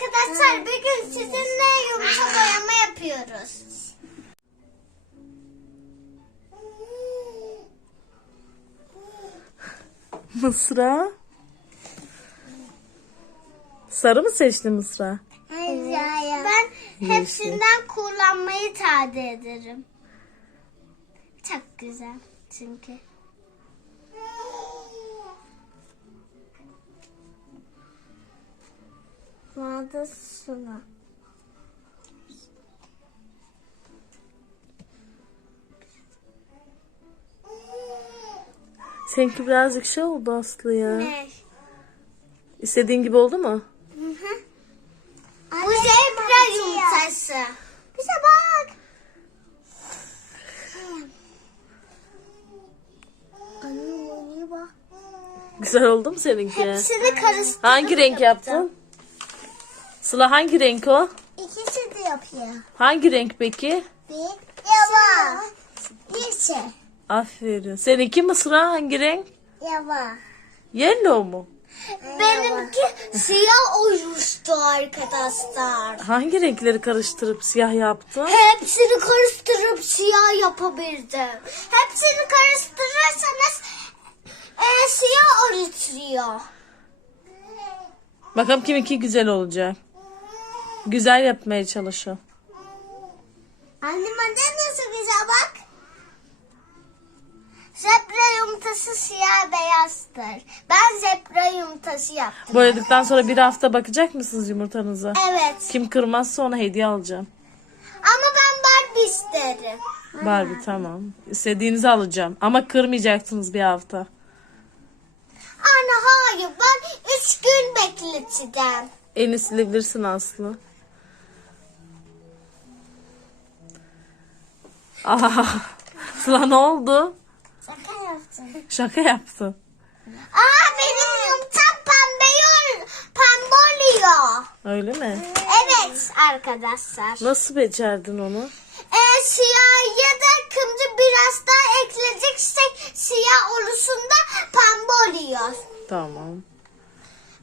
Arkadaşlar bugün sizinle yumurta boyama yapıyoruz. Mısra. Sarı mı seçtin Mısra? Hayır. Ben hepsinden kullanmayı tercih ederim. Çok güzel çünkü. Vardı suna. Seninki birazcık şey oldu Aslı ya. Ne? İstediğin gibi oldu mu? Bu zebra yumurtası. Bize bak. Anne bak. Güzel oldu mu seninki? Hepsini karıştırıp Hangi renk yaptın? Sıla hangi renk o? İkisi de yapıyor. Hangi renk peki? Bir yava. Yeşil. Aferin. Seninki Mısra hangi renk? Yava. Yellow mu? Benimki siyah olmuştu arkadaşlar. Hangi renkleri karıştırıp siyah yaptın? Hepsini karıştırıp siyah yapabildim. Hepsini karıştırırsanız e, siyah oluşturuyor. Bakalım kiminki güzel olacak. Güzel yapmaya çalışın. Annem anne nasıl güzel bak. Zebra yumurtası siyah beyazdır. Ben zebra yumurtası yaptım. Boyadıktan sonra bir hafta bakacak mısınız yumurtanıza? Evet. Kim kırmazsa ona hediye alacağım. Ama ben Barbie isterim. Barbie tamam. İstediğinizi alacağım. Ama kırmayacaksınız bir hafta. Anne hayır ben üç gün bekleteceğim. Elini silebilirsin Aslı. Ah, Sıla ne oldu? Şaka yaptım. Şaka yaptın. Aa benim yumurtam pembe yol, pembe oluyor. Öyle mi? Evet arkadaşlar. Nasıl becerdin onu? Ee, siyah ya da kırmızı biraz daha ekleyeceksek siyah oluşunda pembe oluyor. Tamam.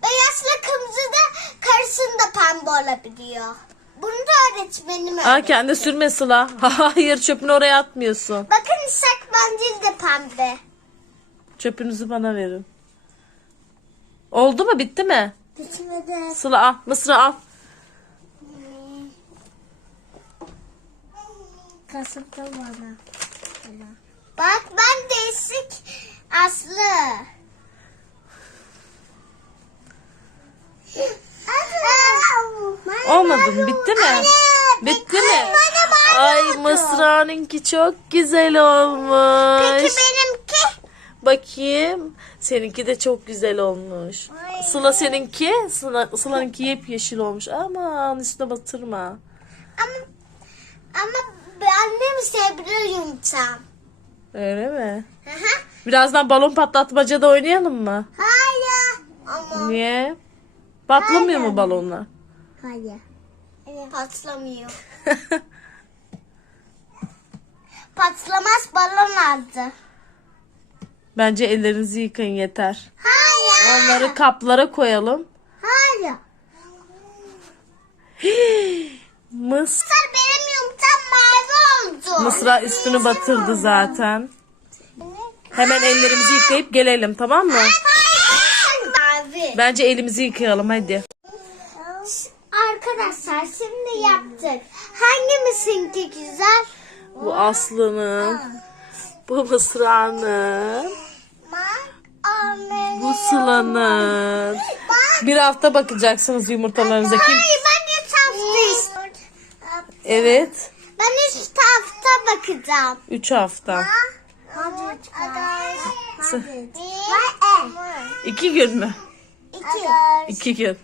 Beyazla kırmızı da karşısında pembe olabiliyor. Bunu da öğretmenim Aa öğretti. kendi sürme Sıla. Hayır çöpünü oraya atmıyorsun. Bakın sak mendil de pembe. Çöpünüzü bana verin. Oldu mu? Bitti mi? Bitmedi. Sıla al. Mısra al. Kasıpta bana. Bak ben değişik Aslı. Mı? Bitti mi? Bitti mi? Ay Mısra'nınki çok güzel olmuş. Peki benimki? Bakayım. Seninki de çok güzel olmuş. Ay. Sıla seninki? Sıla, Sıla'nınki yepyeşil olmuş. Aman üstüne batırma. Ama ama annem sebze yumurtam. Öyle mi? Hı hı. Birazdan balon patlatmacada oynayalım mı? Hayır. Ama Niye? Patlamıyor mu balonlar? hayır. Patlamıyor. Patlamaz balon aldı. Bence ellerinizi yıkayın yeter. Hayır. Onları kaplara koyalım. Hayır. Mıs Arkadaşlar benim yumurtam mavi oldu. Mısra üstünü batırdı zaten. Hemen ellerimizi yıkayıp gelelim tamam mı? Mavi. Bence elimizi yıkayalım hadi. Arkadaşlar şimdi yaptık. Hangimizinki güzel? Bu Aslı'nın, bu Mısra'nın, bu Sıla'nın. Bir hafta bakacaksınız yumurtalarınıza. Kim? Hayır ben üç hafta Evet. Ben üç hafta bakacağım. Üç hafta. Hadi. İki gün mü? İki. İki gün.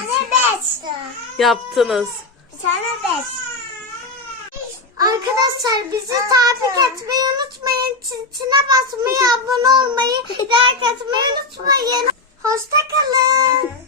Tane beş. Yaptınız. Bir tane beş. Arkadaşlar bizi takip etmeyi unutmayın. Çinçine basmayı, abone olmayı, like etmeyi unutmayın. Hoşçakalın.